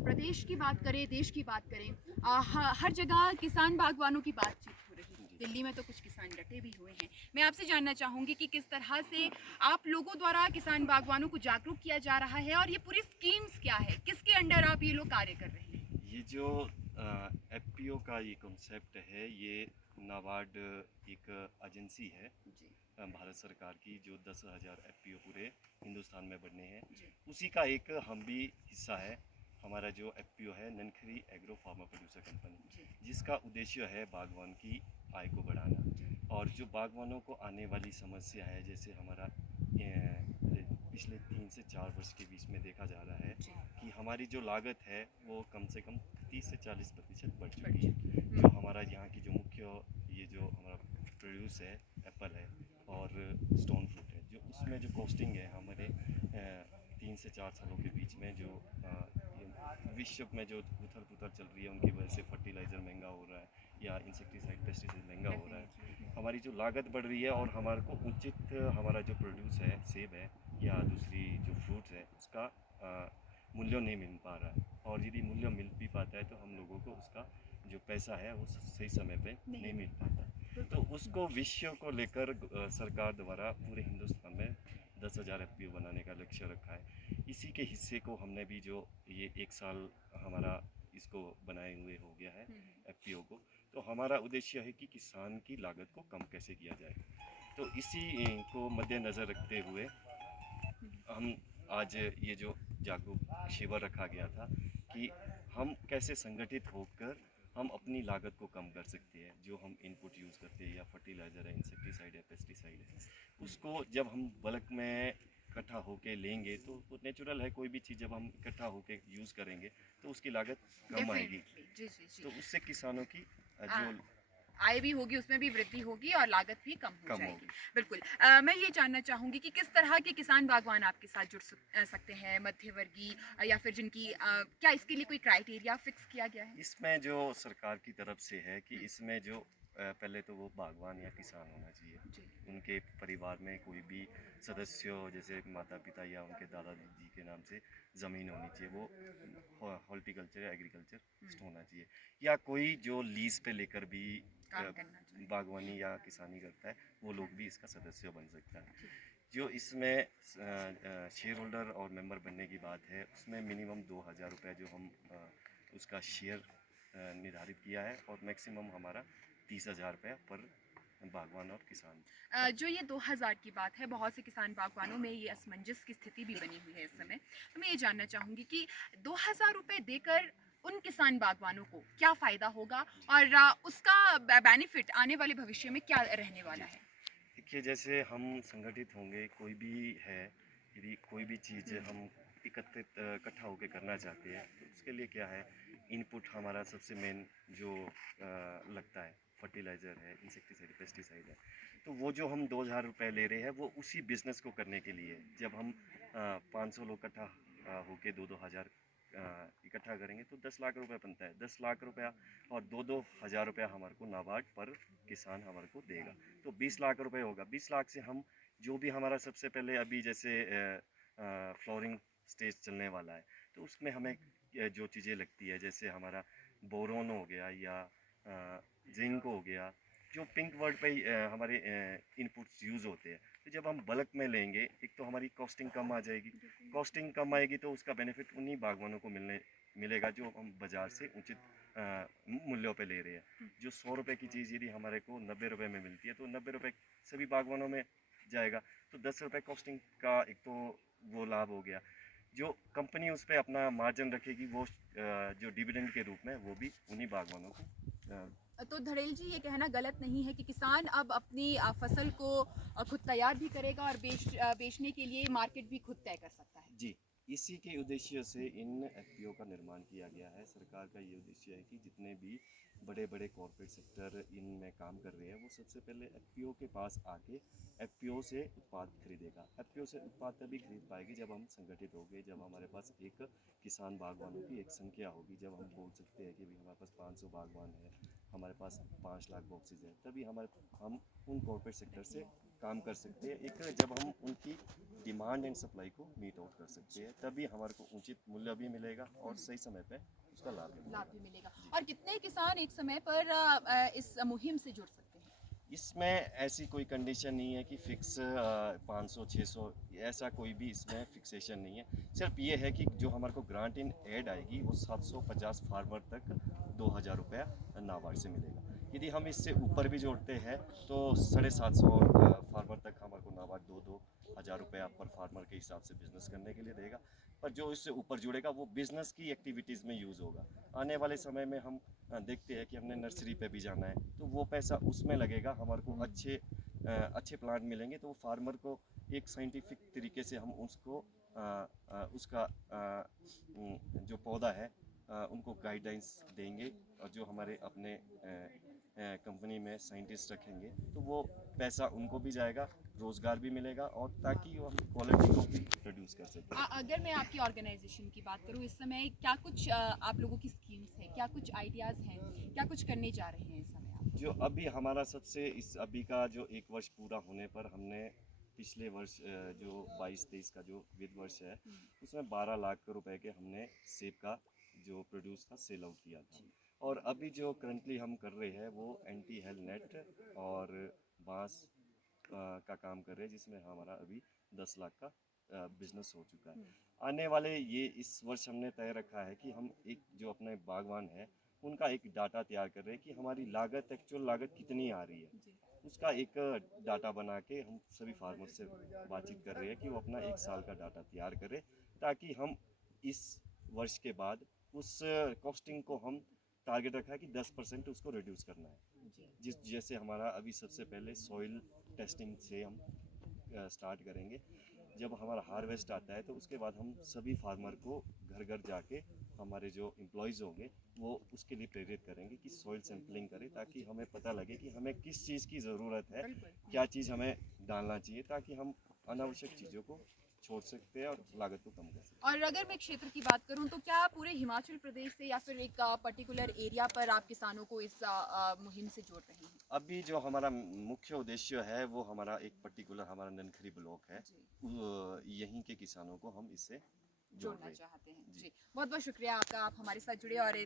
प्रदेश की बात करें, देश की बात करें, हर जगह किसान बागवानों की बातचीत हो रही है। दिल्ली में तो कुछ किसान डटे भी हुए हैं। मैं आपसे जानना चाहूँगी कि किस तरह से आप लोगों द्वारा किसान बागवानों को जागरूक किया जा रहा है और ये पूरी स्कीम्स क्या है, किसके अंडर आप ये लोग कार्य कर रहे हैं? ये जो एफपीओ का ये कॉन्सेप्ट है, ये नाबार्ड एक एजेंसी है जी भारत सरकार की, जो 10,000 एफपीओ पूरे हिंदुस्तान में बनने हैं। जी उसी का एक हम भी हिस्सा है। हमारा जो एफपीओ है, Nankhari agro farmer producer company, जी जिसका उद्देश्य है बागवान की आय को बढ़ाना। जी और जो बागवानों को आने वाली समस्या है, जैसे हमारा पिछले 3 से 4 वर्ष के बीच में देखा जा रहा है जी कि हमारी जो लागत है वो कम से कम 30 से 40% बढ़ बढ़ चुकी चुकी है। है। जो हमारा यहाँ की जो मुख्य ये जो हमारा प्रोड्यूस है, एप्पल है और स्टोन फ्रूट है, जो उसमें जो कॉस्टिंग है हमारे 3 से 4 सालों के बीच में, जो ये विश्व में जो उथल पुथल चल रही है उनकी वजह से फर्टिलाइज़र महंगा हो रहा है या इंसेक्टिसाइड पेस्टिसाइड महंगा हो रहा है, हमारी जो लागत बढ़ रही है और हमारे को उचित हमारा जो प्रोड्यूस है, सेब है या दूसरी जो फ्रूट्स है, उसका मूल्य नहीं मिल पा रहा है। और यदि मूल्य मिल भी पाता है तो हम लोगों को उसका जो पैसा है वो सही समय पे नहीं मिल पाता। तो उसको विषय को लेकर सरकार द्वारा पूरे हिंदुस्तान में 10,000 एफपीओ बनाने का लक्ष्य रखा है। इसी के हिस्से को हमने भी, जो ये 1 साल हमारा इसको बनाए हुए हो गया है एफपीओ को, तो हमारा उद्देश्य है कि किसान की लागत को कम कैसे किया जाए। तो इसी को मद्देनज़र रखते हुए हम आज ये जो जागरूक शिविर रखा गया था कि हम कैसे संगठित होकर हम अपनी लागत को कम कर सकते हैं। जो हम इनपुट यूज़ करते हैं, या फर्टिलाइज़र है, इंसेक्टिसाइड है, पेस्टिसाइड है, उसको जब हम बल्क में इकट्ठा होके लेंगे तो नेचुरल है, कोई भी चीज़ जब हम इकट्ठा होके यूज़ करेंगे तो उसकी लागत कम आएगी। डेफिनेटली जी जी जी। तो उससे किसानों की आ, जो आय भी होगी, उसमें भी वृद्धि होगी और लागत भी कम हो कम जाएगी। होगी। बिल्कुल। मैं ये जानना चाहूँगी कि किस तरह के किसान बागवान आपके साथ सकते हैं, मध्यवर्गीय या फिर जिनकी क्या इसके लिए कोई क्राइटेरिया फिक्स किया गया है? इसमें जो सरकार की तरफ से है कि हुँ, इसमें जो पहले तो वो बागवान या किसान होना चाहिए। जी, उनके परिवार में कोई भी सदस्य हो, जैसे माता पिता या उनके दादाजी के नाम से ज़मीन होनी चाहिए, वो हॉर्टिकल्चर या हुँ, एग्रीकल्चर होना चाहिए। या कोई जो लीज पे लेकर भी काम करना चाहिए। बागवानी या किसानी करता है, वो हाँ, लोग भी इसका सदस्य बन सकता है। ठीक, जो इसमें शेयर होल्डर और मेंबर बनने की बात है, उसमें मिनिमम 2,000 रुपये जो हम उसका शेयर निर्धारित किया है, और मैक्सिमम हमारा 30,000 रुपये पर बागवान और किसान का। जो ये 2000 की बात है, बहुत से किसान बागवानों में ये असमंजस की स्थिति भी बनी हुई है इस समय। तो मैं ये जानना चाहूँगी कि 2000 रुपए देकर उन किसान बागवानों को क्या फ़ायदा होगा और उसका बेनिफिट आने वाले भविष्य में क्या रहने जी वाला जी, है? देखिए, जैसे हम संगठित होंगे, कोई भी है, यदि कोई भी चीज़ हुँ, हम एकत्रित इकट्ठा होकर करना चाहते हैं, तो उसके लिए क्या है, इनपुट हमारा सबसे मेन जो लगता है, फर्टिलाइज़र है, इंसेक्टिसाइड, पेस्टिसाइड है। तो वो जो हम 2,000 रुपये ले रहे हैं, वो उसी बिज़नेस को करने के लिए है। जब हम 500 लोग इकट्ठा होके 2-2 हज़ार इकट्ठा करेंगे तो 10 लाख रुपए बनता है। 10 लाख रुपया और 2-2 हज़ार रुपया हमारे को नाबार्ड पर किसान हमारे को देगा, तो 20 लाख रुपए होगा। 20 लाख से हम जो भी हमारा सबसे पहले अभी जैसे फ्लोरिंग स्टेज चलने वाला है, तो उसमें हमें जो चीज़ें लगती है, जैसे हमारा बोरोन हो गया या जिंक हो गया, जो पिंक वर्ड पे हमारे इनपुट्स यूज़ होते हैं। तो जब हम बल्क में लेंगे, एक तो हमारी कॉस्टिंग कम आ जाएगी। कॉस्टिंग कम आएगी तो उसका बेनिफिट उन्हीं बागवानों को मिलेगा जो हम बाज़ार से उचित मूल्यों पे ले रहे हैं। जो 100 रुपये की चीज़ यदि हमारे को 90 रुपये में मिलती है, तो 90 रुपये सभी बागवानों में जाएगा। तो 10 रुपये कॉस्टिंग का एक तो वो लाभ हो गया। जो कंपनी उस पर अपना मार्जिन रखेगी, वो जो डिविडेंड के रूप में वो भी उन्हीं बागवानों को तो धड़ेल जी, ये कहना गलत नहीं है कि किसान अब अपनी फसल को खुद तैयार भी करेगा और बेचने के लिए मार्केट भी खुद तय कर सकता है। जी, इसी के उद्देश्य से इन एफपीओ का निर्माण किया गया है। सरकार का ये उद्देश्य है कि जितने भी बड़े बड़े कॉर्पोरेट सेक्टर इनमें काम कर रहे हैं, वो सबसे पहले एफपीओ के पास आके एफपीओ से उत्पाद खरीदेगा। एफपीओ से उत्पाद तभी खरीद पाएगी जब हम संगठित होंगे, जब हमारे पास एक किसान बागवानों की एक संख्या होगी, जब हम बोल सकते हैं कि भाई हमारे पास 500 बागवान है, हमारे पास 5 लाख बॉक्सेज है, तभी हम उन कॉर्पोरेट सेक्टर से काम कर सकते हैं। एक जब हम उनकी डिमांड एंड सप्लाई को मीट आउट कर सकते हैं, तभी हमारे को उचित मूल्य भी मिलेगा और सही समय पे उसका लाभ भी लाभ भी मिलेगा। मिलेगा। और कितने किसान एक समय पर इस मुहिम से जुड़ सकते हैं? इसमें ऐसी कोई कंडीशन नहीं है कि फिक्स 500 600, ऐसा कोई भी इसमें फिक्सेशन नहीं है। सिर्फ ये है कि जो हमारे को ग्रांट इन एड आएगी वो 750 फार्मर तक 2000 रुपया नाबार्ड से मिलेगा। यदि हम इससे ऊपर भी जोड़ते हैं तो 750 फार्मर तक हमारे को नाबार्ड 2-2 हज़ार रुपया पर फार्मर के हिसाब से बिजनेस करने के लिए देगा। पर जो इससे ऊपर जुड़ेगा वो बिजनेस की एक्टिविटीज़ में यूज़ होगा। आने वाले समय में हम देखते हैं कि हमने नर्सरी पे भी जाना है, तो वो पैसा उसमें लगेगा, हमारे को अच्छे प्लांट मिलेंगे, तो वो फार्मर को एक साइंटिफिक तरीके से हम उसको उसका जो पौधा है उनको गाइडलाइंस देंगे, और जो हमारे अपने कंपनी में साइंटिस्ट रखेंगे, तो वो पैसा उनको भी जाएगा, रोज़गार भी मिलेगा, और ताकि वो हम क्वालिटी को भी प्रोड्यूस कर सकें। अगर मैं आपकी ऑर्गेनाइजेशन की बात करूं, इस समय क्या कुछ आप लोगों की स्कीम्स हैं, क्या कुछ आइडियाज़ हैं, क्या कुछ करने जा रहे हैं इस समय आप? जो अभी हमारा सबसे इस अभी का जो 1 वर्ष पूरा होने पर हमने पिछले वर्ष जो 22-23 का जो वित्त वर्ष है, उसमें 12 लाख रुपए के हमने सेब का जो प्रोड्यूस था सेल आउट किया था। और अभी जो करंटली हम कर रहे हैं वो एंटी हेल नेट और बांस का काम कर रहे हैं, जिसमें हमारा अभी 10 लाख का बिजनेस हो चुका है। आने वाले ये इस वर्ष हमने तय रखा है कि हम एक जो अपने बागवान है उनका एक डाटा तैयार कर रहे हैं कि हमारी लागत, एक्चुअल लागत कितनी आ रही है, उसका एक डाटा बना के हम सभी फार्मर से बातचीत कर रहे हैं कि वो अपना 1 साल का डाटा तैयार करें, ताकि हम इस वर्ष के बाद उस कॉस्टिंग को हम टारगेट रखा है कि 10% उसको रिड्यूस करना है। जैसे हमारा अभी सबसे पहले सॉइल टेस्टिंग से हम स्टार्ट करेंगे। जब हमारा हार्वेस्ट आता है तो उसके बाद हम सभी फार्मर को घर घर जाके हमारे जो एम्प्लॉयज़ होंगे वो उसके लिए प्रेरित करेंगे कि सॉइल सैंपलिंग करें, ताकि हमें पता लगे कि हमें किस चीज़ की ज़रूरत है, बिल्कुल। क्या चीज़ हमें डालना चाहिए, ताकि हम अनावश्यक चीज़ों को छोड़ सकते हैं और लागत को कम कर सकते हैं। और अगर मैं क्षेत्र की बात करूं तो क्या पूरे हिमाचल प्रदेश से या फिर एक पर्टिकुलर एरिया पर आप किसानों को इस मुहिम से जोड़ रहे हैं? अभी जो हमारा मुख्य उद्देश्य है वो हमारा एक पर्टिकुलर हमारा ननखरी ब्लॉक है, जी, यहीं के किसानों को हम इससे जोड़ जोड़ना रहे हैं। चाहते हैं। जी। जी, बहुत बहुत शुक्रिया आपका, आप हमारे साथ जुड़े और